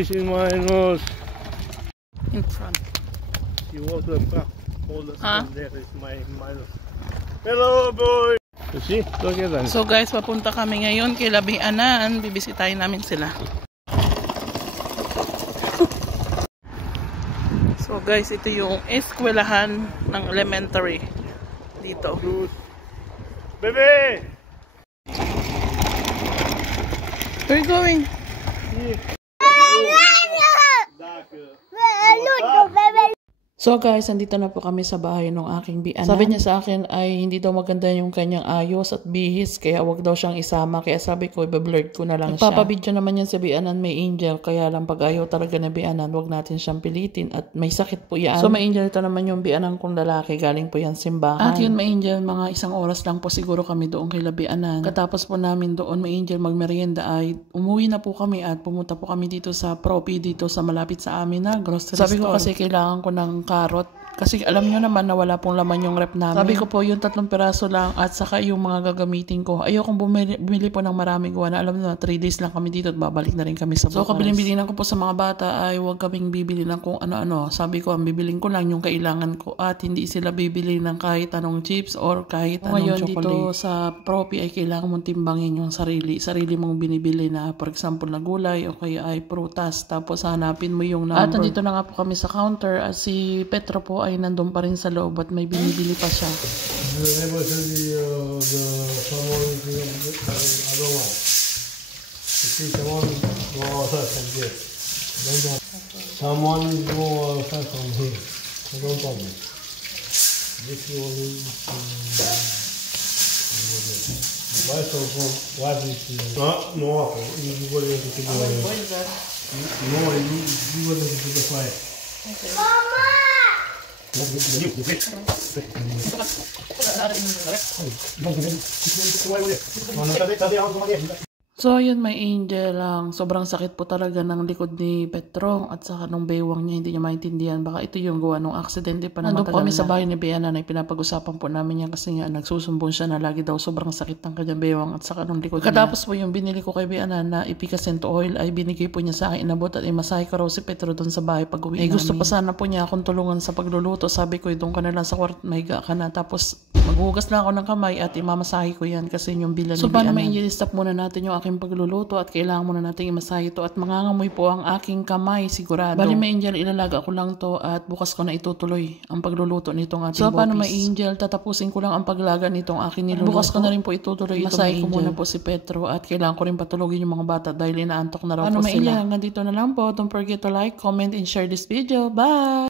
fish in my nose. In front. You want the back? Hold the spoon. There is my nose. Hello, boy. You see? Look at that. So guys, papunta kami ngayon kay Labianan. Bibisitahin namin sila. So guys, ito yung eskwelahan ng elementary dito. Baby! Where are you going? So guys, andito na po kami sa bahay ng aking bianan. Sabi niya sa akin ay hindi daw maganda yung kanyang ayos at bihis, kaya wag daw siyang isama. Kaya sabi ko, i-blurred ko na lang siya. Nagpapabidyo naman yan sa bianan, may angel. Kaya lang pag ayaw talaga na bianan, wag natin siyang pilitin. At may sakit po yan. So may angel, ito naman yung bianan kong lalaki. Galing po yan simbahan. At yun, may angel, mga 1 oras lang po siguro kami doon kay Labianan. Katapos po namin doon, may angel magmerienda ay umuwi na po kami at pumunta po kami dito sa Propi, dito sa malapit sa amin na grocery store. Sabi ko kasi kailangan ko ng carrot. Kasi alam nyo naman na wala pong laman yung rep namin. Sabi ko po yung 3 piraso lang at saka yung mga gagamitin ko. Ayokong bumili po ng maraming gawa na alam nyo na 3 days lang kami dito at babalik na rin kami sa bukas. So kabilin-bilinan ko po sa mga bata ay huwag kaming bibili ng kung ano-ano. Sabi ko ang bibiling ko lang yung kailangan ko at hindi sila bibili ng kahit anong chips or kahit anong chocolate. Ngayon dito sa Propi ay kailangan mong timbangin yung sarili mong binibili na for example na gulay o kaya ay prutas. Tapos hanapin mo yung number. At nandito na nga po kami sa counter at si Petro po ay nandun pa rin sa loob at may binibili pa siya. So yun, may angel lang. Sobrang sakit po talaga ng likod ni Petro at saka nung baywang niya, hindi niya maintindihan. Baka ito yung gawa nung aksidente pa naman. Nandun po kami sa bahay ni Bianan ay pinapag-usapan po namin yan kasi nga nagsusumbong siya na lagi daw sobrang sakit ng kanyang baywang at saka nung likod niya. Katapos po yung binili ko kay Bianan na ipicacent oil ay binigay po niya sa akin, inabot at imasahe ko raw si Petro doon sa bahay pag uwi namin. Gusto pa sana po niya akong tulungan sa pagluluto. Sabi ko, doon ka na lang sa kwarto, mahiga ka na. Tapos maghugas lang ako ng kamay at imamasahe ko yan kasi yung bilan ni Bianan. So paano ma-angel, stop muna natin yung aking pagluluto at kailangan muna natin imasahe ito at mangangamoy po ang aking kamay sigurado. Bali may angel, ilalaga ko lang to at bukas ko na itutuloy ang pagluluto nitong ating bopis. So paano may angel, tatapusin ko lang ang paglaga nitong aking niluluto. Bukas ko na rin po itutuloy ito. Masahe ko muna po si Petro at kailangan ko rin patulogin yung mga bata dahil inaantok na raw po sila. Hanggang dito na lang po. Don't forget to like, comment, and share this video. Bye!